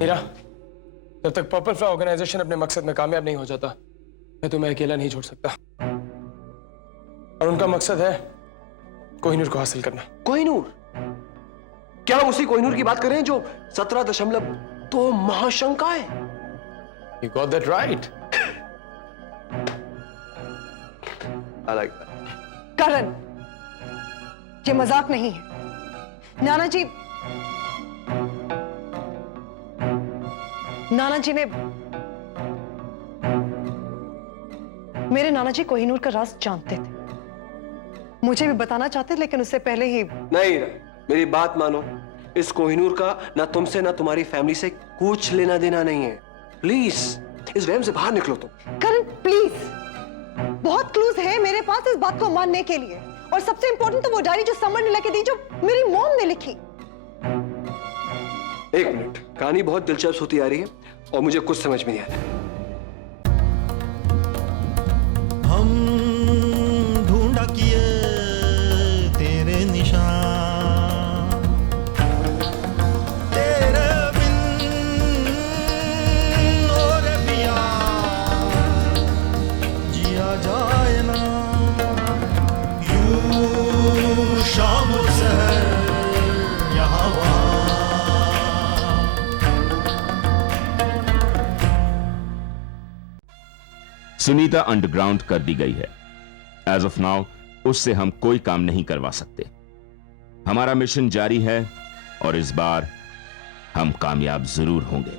मीरा, जब तक purple flower organisation अपने मकसद में कामयाब नहीं हो जाता, मैं तुम्हें अकेला नहीं छोड़ सकता। और उनका मकसद है कोहिनूर को हासिल करना। कोहिनूर? क्या हम उसी कोहिनूर की बात कर रहे हैं जो 17.2 महाशंका है? You got that right. I like that. करण, ये मजाक नहीं है। नाना जी ने मेरे नाना जी कोहिनूर का राज जानते थे, मुझे भी बताना चाहते, लेकिन उससे पहले ही। नहीं, मेरी बात मानो, इस कोहिनूर का ना तुमसे ना तुम्हारी फैमिली से कुछ लेना देना नहीं है। प्लीज इस वहम से बाहर निकलो तुम। करण प्लीज, बहुत क्लूज है मेरे पास इस बात को मानने के लिए, और सबसे इंपॉर्टेंट तो वो डायरी जो समर ने लेके दी, जो मेरी मॉम ने लिखी। एक मिनट, कहानी बहुत दिलचस्प होती आ रही है और मुझे कुछ समझ में नहीं आ रहा। हम ढूंढा किए तेरे निशान, तेरे बिन और पिया जिया जाए ना, यूं शाम सहर यहाँ वहाँ। सुनीता अंडरग्राउंड कर दी गई है। एज ऑफ नाउ उससे हम कोई काम नहीं करवा सकते। हमारा मिशन जारी है और इस बार हम कामयाब जरूर होंगे।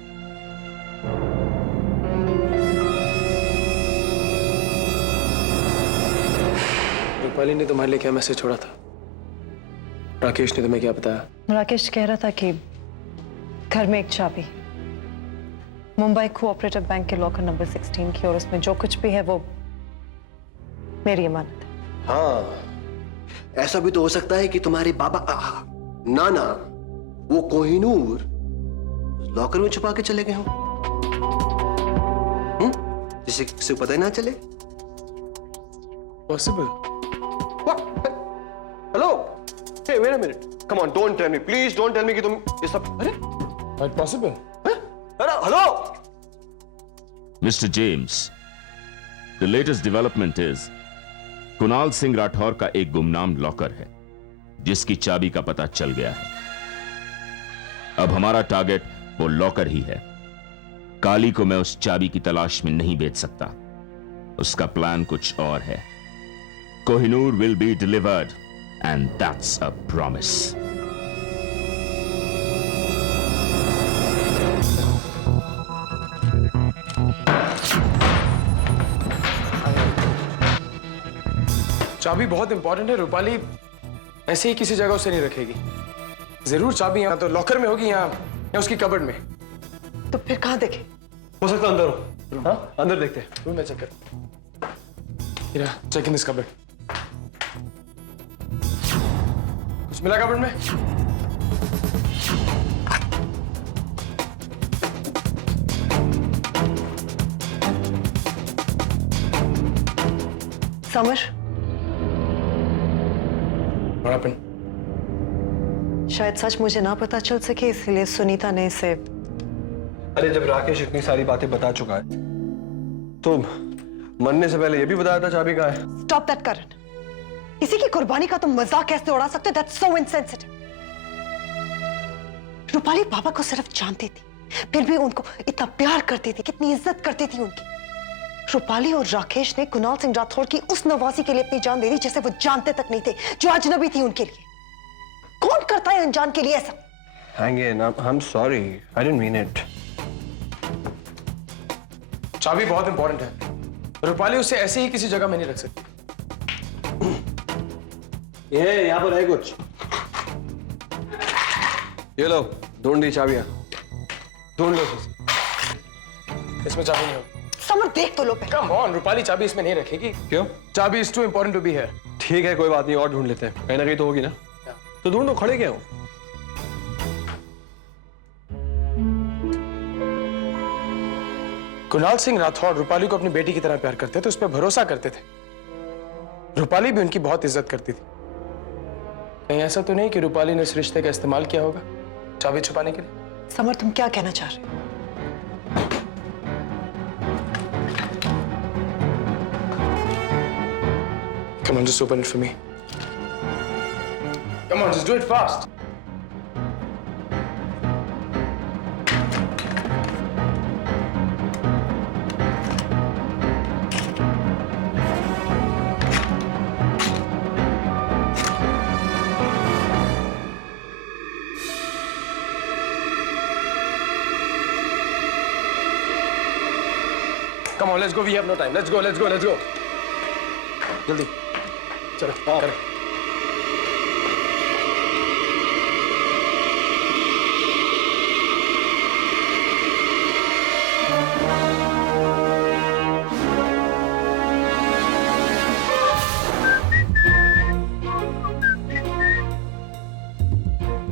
रूपाली ने तुम्हारे लिए क्या मैसेज छोड़ा था? राकेश ने तुम्हें क्या बताया? राकेश कह रहा था कि घर में एक चाबी मुंबई कोऑपरेटिव बैंक के लॉकर नंबर 16 की, और उसमें जो कुछ भी है वो मेरी अमानत है। हाँ, ऐसा भी तो हो सकता है कि तुम्हारे बाबा नाना वो कोहिनूर लॉकर में छुपा के चले गए हो, जिसे किसी को पता ही ना चले। Possible? Hello, hey wait a minute, come on, don't tell me, please don't tell me कि तुम ये सब। अरे possible? Hello mister James, the latest development is Kunal Singh Rathore का एक गुमनाम लॉकर है जिसकी चाबी का पता चल गया है। अब हमारा टारगेट वो लॉकर ही है। काली को मैं उस चाबी की तलाश में नहीं भेज सकता। उसका प्लान कुछ और है। Kohinoor will be delivered and that's a promise. चाबी बहुत इंपॉर्टेंट है। रूपाली ऐसे ही किसी जगह उसे नहीं रखेगी। जरूर चाबी यहाँ तो लॉकर में होगी, या उसकी कबर्ड में। तो फिर कहाँ देखे? हो सकता है अंदर हो। हाँ, अंदर देखते हैं। रूम में चेक कर। हीरा, चेक इन दिस कबर्ड। कुछ मिला कबर्ड में? Summer, What happened? शायद सच मुझे ना पता चल सके, इसलिए सुनीता ने इसे। अरे जब राकेश इतनी सारी बातें बता चुका है तो मरने से पहले ये भी बताया था चाबी कहाँ है। स्टॉप दैट करण, किसी की कुर्बानी का तुम मजाक कैसे उड़ा सकते हो? That's so insensitive. रूपाली बाबा को सिर्फ जानती थी, फिर भी उनको इतना प्यार करती थी, कितनी इज्जत करती थी उनकी। रूपाली और राकेश ने कुणाल सिंह राठौर की उस नवासी के लिए अपनी जान दे दी जिसे वो जानते तक नहीं थे, जो अजनबी थी उनके लिए। कौन करता है अनजान के लिए ऐसा? I'm sorry, I didn't mean it. चाबी बहुत इंपॉर्टेंट है। रूपाली उसे ऐसे ही किसी जगह में नहीं रख सकती। ये यहाँ पर है कुछ। ये लो, ढूंढ दी चाबियां। ढूंढ लो। इसमें चाबी नहीं होगी। समर देख तो लो। कम ऑन, रूपाली चाबी इसमें नहीं रखेगी। क्यों? चाबी is too important to be here. ठीक है, कोई बात नहीं, और ढूंढ लेते हैं, कहीं ना कहीं तो होगी ना। तो ढूंढो, खड़े क्या हो? कुणाल सिंह राठौर रूपाली को अपनी बेटी की तरह प्यार करते थे, उस पर भरोसा करते थे। रूपाली भी उनकी बहुत इज्जत करती थी। कहीं ऐसा तो नहीं कि रूपाली ने इस रिश्ते का इस्तेमाल किया होगा चाबी छुपाने के लिए? समर, तुम क्या कहना चाह रहे हो? Come on, just open it for me. Come on, just do it fast. Come on, let's go. We have no time. Let's go. Let's go. Let's go. जल्दी चलो करो।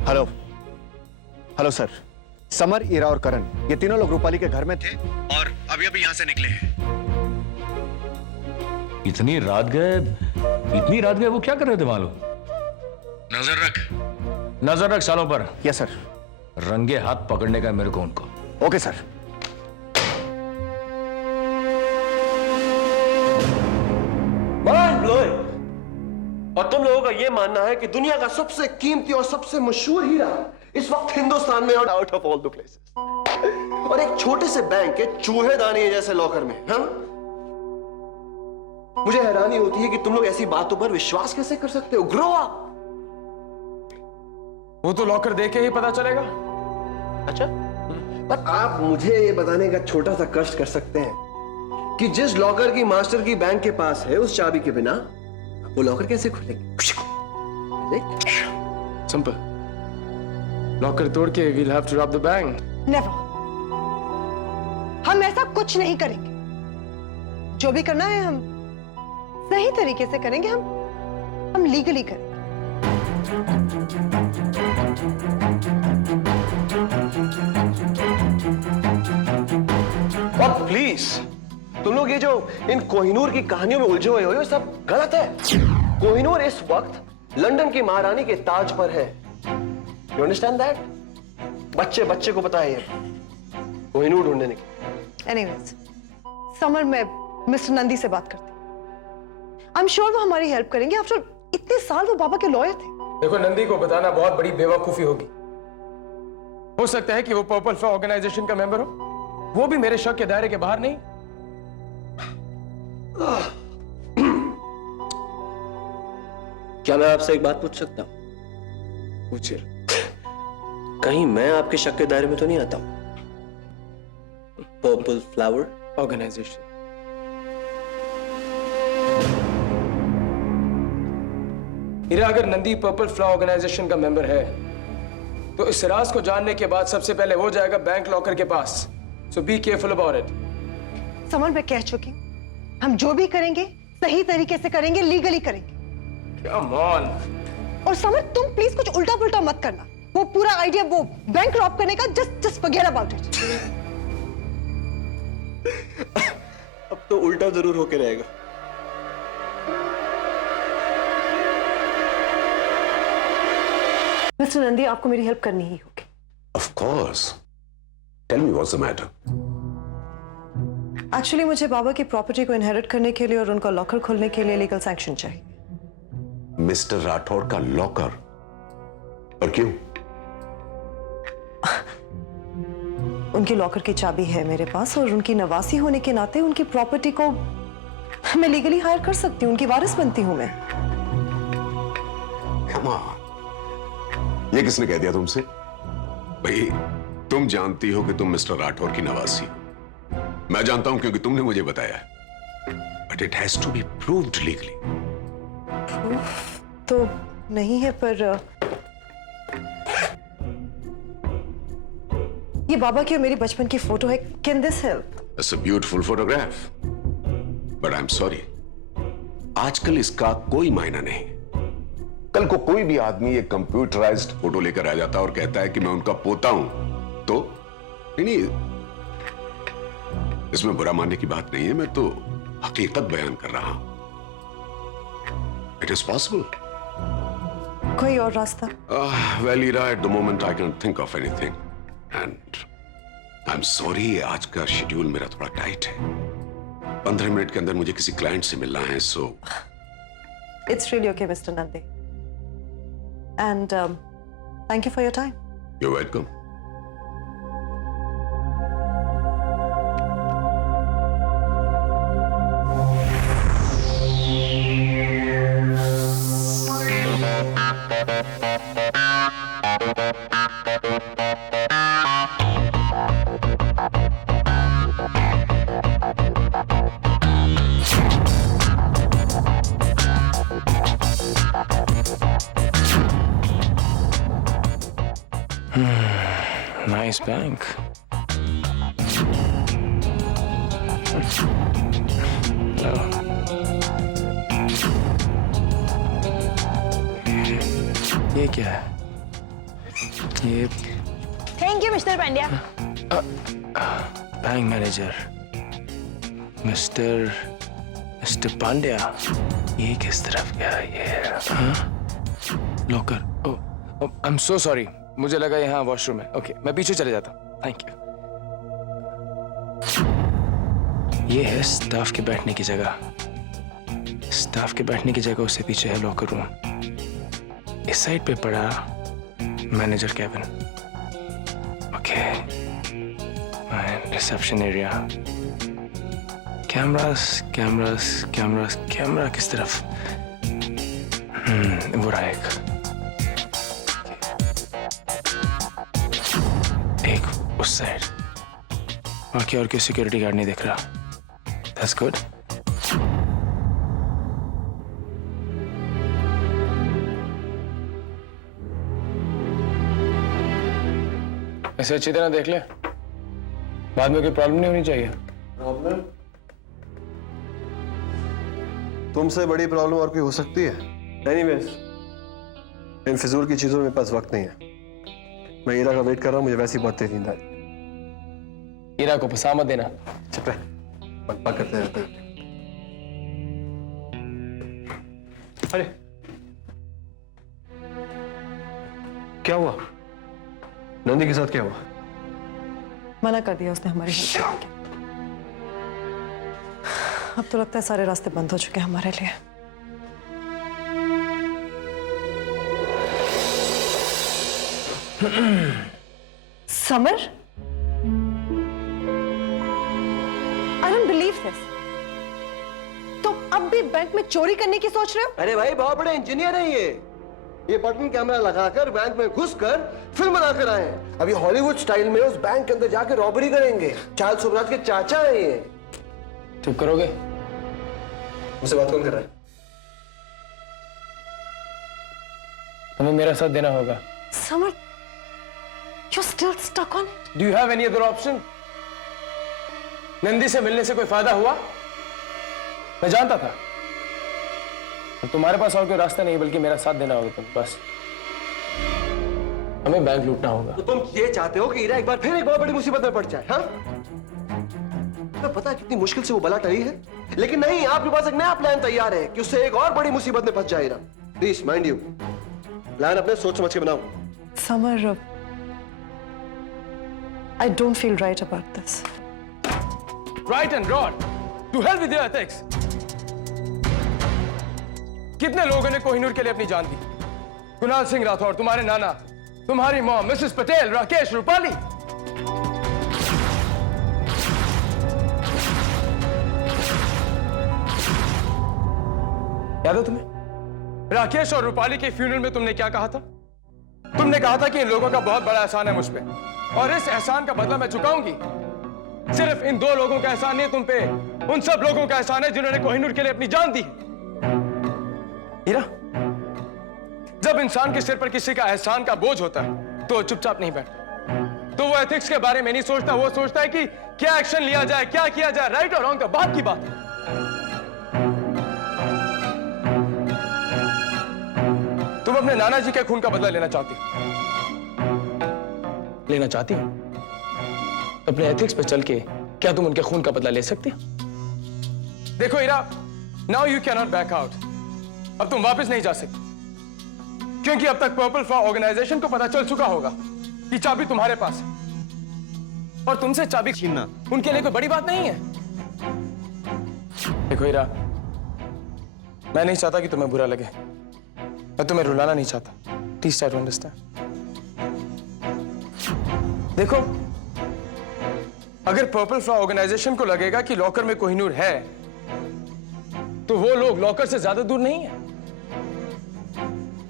Hello hello sir, Samar, Ira और करण, ये तीनों लोग रूपाली के घर में थे और अभी अभी यहां से निकले हैं। इतनी रात गए वो क्या कर रहे थे मालूम? नजर रख सालों पर। Yes sir. रंगे हाथ पकड़ने का मेरे को उनको। Okay sir. Mind blowing. और तुम लोगों का यह मानना है कि दुनिया का सबसे कीमती और सबसे मशहूर हीरा इस वक्त हिंदुस्तान में और out of all the places और एक छोटे से बैंक के चूहेदानी जैसे लॉकर में, हाँ? मुझे हैरानी होती है कि तुम लोग ऐसी बातों पर विश्वास कैसे कर सकते हो। Grow up. वो तो लॉकर देख के ही पता चलेगा। अच्छा, पर आप मुझे ये बताने का छोटा सा कष्ट कर सकते हैं कि जिस लॉकर की मास्टर की बैंक के पास है, उस चाबी के बिना वो लॉकर कैसे खुलेंगे? सिंपल, लॉकर तोड़ के we'll have to rob the bank. Never. हम ऐसा कुछ नहीं करेंगे। जो भी करना है हम सही तरीके से करेंगे। हम लीगली करेंगे। और प्लीज तुम लोग ये जो इन कोहिनूर की कहानियों में उलझे हुए हो, ये सब गलत है। कोहिनूर इस वक्त लंदन की महारानी के ताज पर है। You understand that? बच्चे को पता है ये कोहिनूर ढूंढने की। एनीवेज, समर, मैं मिस्टर नंदी से बात करती हूँ। आई एम श्योर वो हमारी हेल्प करेंगे। आफ्टर इतने साल वो बाबा के लॉयर थे। देखो, नंदी को बताना बहुत बड़ी बेवकूफी होगी। हो सकता है कि वो पर्पल फ्लावर ऑर्गेनाइजेशन का मेंबर हो। वो भी मेरे शक के दायरे के बाहर नहीं। क्या मैं आपसे एक बात पूछ सकता हूं? पूछिए। कहीं मैं आपके शक के दायरे में तो नहीं आता हूं? पर्पल फ्लावर ऑर्गेनाइजेशन, हीरा, अगर नंदी पर्पल फ्लावर ऑर्गेनाइजेशन का मेंबर है तो इस राज को जानने के बाद सबसे पहले वो जाएगा बैंक लॉकर के पास। So be careful about it. Samar, मैं कह चुकी हूँ, हम जो भी करेंगे सही तरीके से करेंगे, लीगली करेंगे। Come on. और समर, तुम प्लीज कुछ उल्टा पुल्टा मत करना। वो पूरा आइडिया वो बैंक रॉब करने का, जस्ट फॉरगेट अबाउट इट। अब तो उल्टा जरूर होके रहेगा। मिस्टर नंदी, आपको मेरी हेल्प करनी ही होगी। Of course. Tell me what's the matter. Actually मुझे बाबा की प्रॉपर्टी को इनहेरिट करने के लिए और उनका लॉकर खोलने के लिए लीगल सैंक्शन चाहिए। मिस्टर राठौर का लॉकर? और क्यों? उनकी लॉकर की चाबी है मेरे पास और उनकी नवासी होने के नाते उनकी प्रॉपर्टी को मैं लीगली हायर कर सकती हूँ। उनकी वारिस बनती हूँ मैं। Come on. ये किसने कह दिया तुमसे? भाई, तुम जानती हो कि तुम मिस्टर राठौर की नवासी हो। मैं जानता हूं क्योंकि तुमने मुझे बताया। But it has to be proved legally. तो नहीं है, पर ये बाबा की और मेरी बचपन की फोटो है। Can this help? It's a beautiful photograph. But I'm sorry. आजकल इसका कोई मायना नहीं। कल को कोई भी आदमी एक कंप्यूटराइज्ड फोटो लेकर आ जाता और कहता है कि मैं उनका पोता हूं, तो नहीं, इसमें बुरा मानने की बात नहीं है। मैं तो हकीकत बयान कर रहा हूं। It is possible. कोई और रास्ता? Well Ira, at the moment I can think of anything. And I am sorry, आज का शेड्यूल मेरा थोड़ा टाइट है। 15 मिनट के अंदर मुझे किसी क्लाइंट से मिलना है, so it's really okay mister Nandi, and thank you for your time. You welcome. Nice bank. Hello. ये क्या है? ये thank you mister Pandya. Bank manager mister Pandya, ये किस तरफ गया ये? Locker. I am so sorry, मुझे लगा यहाँ वॉशरूम है। ओके, मैं पीछे चले जाता हूँ। Thank you. ये है स्टाफ के बैठने की जगह। स्टाफ के बैठने की जगह उससे पीछे है लॉकर रूम। इस साइड पे पड़ा manager cabin. Okay, reception area. Camera किस तरफ? वो रहा एक उस साइड। बाकी और कोई सिक्योरिटी गार्ड नहीं दिख रहा। That's good. ऐसे अच्छी तरह देख ले, बाद में कोई प्रॉब्लम नहीं होनी चाहिए। प्रॉब्लम? तुमसे बड़ी प्रॉब्लम और कोई हो सकती है? एनीवेज, इन फिजूल की चीजों में मेरे पास वक्त नहीं है। मैं ईरा का वेट कर रहा हूं, मुझे वैसी बहुत तेज नींद आ रही। ईरा को फंसा मत देना। चुप रह, पक्का करते रहते हैं। अरे क्या हुआ? नंदी के साथ क्या हुआ? मना कर दिया उसने हमारी हेल्प करने के। अब तो लगता है सारे रास्ते बंद हो चुके हैं हमारे लिए। Summer, I don't believe this. तुम अब भी बैंक में चोरी करने की सोच रहे हो? अरे भाई, बहुत बड़े इंजीनियर हैं ये बटन कैमरा लगाकर बैंक में घुसकर फिल्म बनाकर आए हैं। अभी हॉलीवुड स्टाइल में उस बैंक के अंदर जाकर रॉबरी करेंगे। चार्ल्स सुब्राज के चाचा हैं ये। चुप करोगे? मुझसे बात कौन कर रहा है? तुम्हें मेरा साथ देना होगा। Summer, you're still stuck on it? Do you have any other option? Nandi से मिलने से कोई फायदा हुआ? मैं जानता था। तो तुम्हारे पास और कोई रास्ता नहीं, बल्कि मेरा साथ देना होगा तुम्हें। बस हमें बैंक लूटना होगा। तो तुम ये चाहते हो कि ईरा एक बहुत बड़ी मुसीबत में पड़ जाए? हाँ, मैं पता है कितनी मुश्किल से वो बला टली है, लेकिन नहीं, आपके पास एक नया प्लान तैयार है कि उससे एक और बड़ी मुसीबत में फंस जाए Ira. Please mind you, plan अपने सोच समझ के बनाओ। Samar, I don't feel right about this. Right and wrong. To hell with your ethics. कितने लोगों ने कोहिनूर के लिए अपनी जान दी? कुणाल सिंह राठौर, तुम्हारे नाना, तुम्हारी मॉम, मिसेस पटेल, राकेश, रूपाली। याद है तुम्हें? राकेश और रूपाली के फ्यूनरल में तुमने क्या कहा था? तुमने कहा था कि इन लोगों का बहुत बड़ा एहसान है मुझ पे, और इस एहसान का बदला मैं चुकाऊंगी। सिर्फ इन 2 लोगों का एहसान नहीं तुम पे, उन सब लोगों का एहसान है जिन्होंने कोहिनूर के लिए अपनी जान दी। हीरा, जब इंसान के सिर पर किसी का एहसान का बोझ होता है तो चुपचाप नहीं बैठता। तो वो एथिक्स के बारे में नहीं सोचता, वो सोचता है कि क्या एक्शन लिया जाए, क्या किया जाए। राइट और रॉन्ग का बात की बात है। तुम अपने नाना जी के खून का बदला लेना चाहती हो? अपने एथिक्स पे चल के क्या तुम उनके खून का बदला ले सकती हो? देखो Heera, now you can not back out. अब तुम वापस नहीं जा सकती, क्योंकि अब तक पर्पल फ्लावर ऑर्गेनाइजेशन को पता चल चुका होगा कि चाबी तुम्हारे पास है। और तुमसे चाबी छीनना उनके लिए कोई बड़ी बात नहीं है। देखो हीरा, मैं नहीं चाहता कि तुम्हें बुरा लगे, मैं तुम्हें रुलाना नहीं चाहता। Please try to understand. देखो, अगर पर्पल फ्लावर ऑर्गेनाइजेशन को लगेगा कि लॉकर में कोहिनूर है, तो वो लोग लॉकर से ज्यादा दूर नहीं है,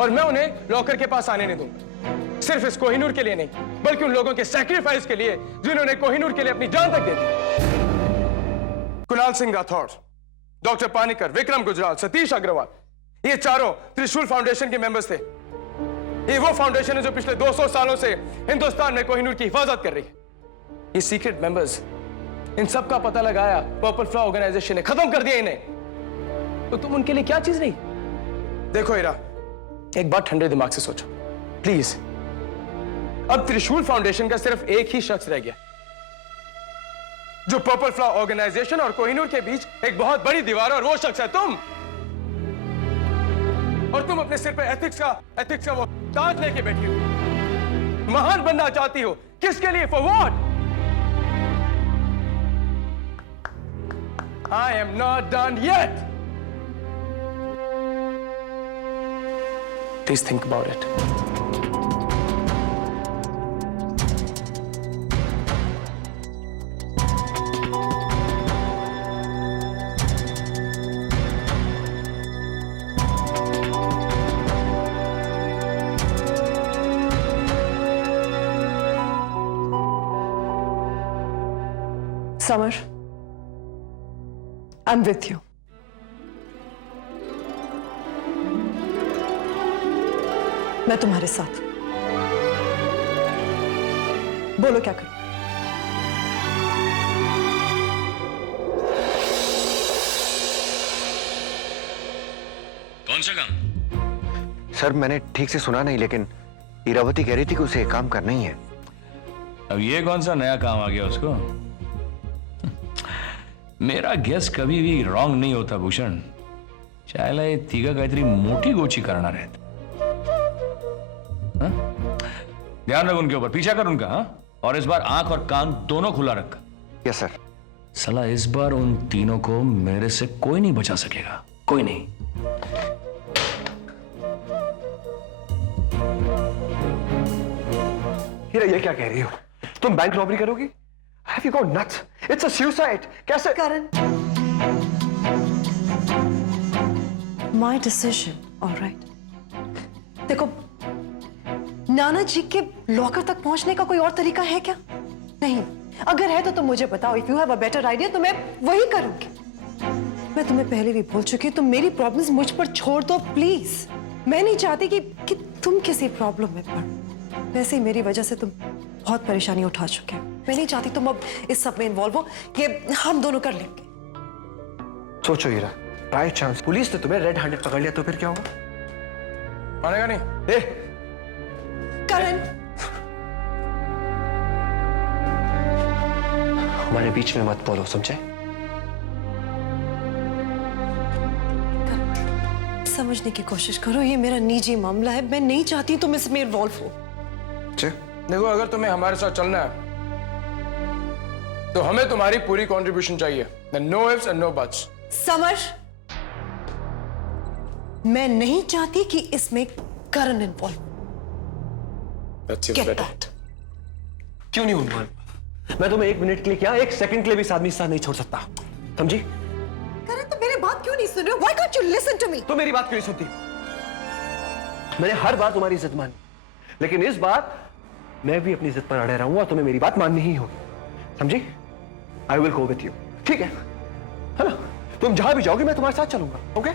और मैं उन्हें लॉकर के पास आने नहीं दूंगा। सिर्फ इस कोहिनूर के लिए नहीं, बल्कि उन लोगों के सैक्रिफाइस के लिए जिन्होंने कोहिनूर के लिए अपनी जान तक दे दी। कुणाल सिंह राठौर, डॉक्टर पानीकर, विक्रम गुजराल, सतीश अग्रवाल, ये चारों त्रिशूल फाउंडेशन के मेंबर्स थे। ये वो फाउंडेशन है जो पिछले 200 सालों से हिंदुस्तान में कोहिनूर की हिफाजत कर रही है। ये सीक्रेट मेंबर्स, इन सब का पता लगाया पर्पल फ्लावर ऑर्गेनाइजेशन ने, खत्म कर दिया इन्हें। तो तुम उनके लिए क्या चीज नहीं? देखो हीरा, एक बात ठंडे दिमाग से सोचो प्लीज। अब त्रिशूल फाउंडेशन का सिर्फ एक ही शख्स रह गया जो पर्पल फ्लावर ऑर्गेनाइजेशन और कोहिनूर के बीच एक बहुत बड़ी दीवार है, और वो शख्स है तुम। और तुम अपने सिर पे एथिक्स का वो ताज लेके बैठी हो। महान बनना चाहती हो, किसके लिए? For what? I am not done yet. Please think about it. Summer, I'm with you. मैं तुम्हारे साथ। बोलो क्या करूं? कौन सा काम? सर मैंने ठीक से सुना नहीं, लेकिन इरावती कह रही थी कि उसे एक काम करना ही है। अब ये कौन सा नया काम आ गया उसको? मेरा गेस कभी भी रॉन्ग नहीं होता भूषण। चायला ये तिघा काहीतरी मोठी गोची करणार आहेत। हाँ? ध्यान रख उनके ऊपर, पीछा कर उनका। हाँ? और इस बार आंख और कान दोनों खुला रख। Yes sir. साला इस बार उन तीनों को मेरे से कोई नहीं बचा सकेगा, कोई नहीं। हीरा, ये क्या कह रही हो? तुम बैंक रॉबरी करोगी? Have you gone nuts? It's a suicide. कैसे? करण, my decision, all right. देखो, नाना जी के लॉकर तक पहुंचने का कोई और तरीका है क्या? नहीं। अगर है तो तुम मुझे बताओ। If you have a better idea, तो मैं वही करूंगी। मैं तुम्हें पहले भी बोल चुकी हूँ, तुम मेरी प्रॉब्लम्स मुझ पर छोड़ दो प्लीज। मैं नहीं चाहती कि तुम किसी प्रॉब्लम में पड़ो। वैसे ही मेरी वजह से तुम बहुत परेशानी उठा चुके हो। मैं नहीं चाहती तुम अब इस सब में इन्वॉल्व हो। ये हम दोनों कर लेंगे। सोचो हीरा, बाय चांस पुलिस ने तुम्हें रेड हैंडेड पकड़ लिया तो फिर क्या होगा? मानेगा नहीं? करण, हमारे बीच में मत बोलो, समझे? समझने की कोशिश करो, ये मेरा निजी मामला है। मैं नहीं चाहती तुम इसमें इन्वॉल्व हो। देखो, अगर तुम्हें हमारे साथ चलना है तो हमें तुम्हारी पूरी कंट्रीब्यूशन चाहिए। No ifs and no buts. Samar, मैं नहीं चाहती कि इसमें करण इन्वॉल्व। Get that? क्यों नहीं इन्वॉल्व? मैं तुम्हें 1 मिनट के लिए क्या, 1 सेकंड के लिए भी इस आदमी के साथ नहीं छोड़ सकता, समझी? करण, तुम मेरी बात क्यों नहीं सुन रहे हो? Why can't you listen to me? तो मेरी बात क्यों नहीं सुनती? मैंने हर बार तुम्हारी इज्जत मानी, लेकिन इस बार मैं भी अपनी इज्जत पर अड़े रहूंगा। तुम्हें मेरी बात माननी ही होगी, समझी? I will go with you, ठीक है ना? तुम जहां भी जाओगे मैं तुम्हारे साथ चलूंगा, ओके?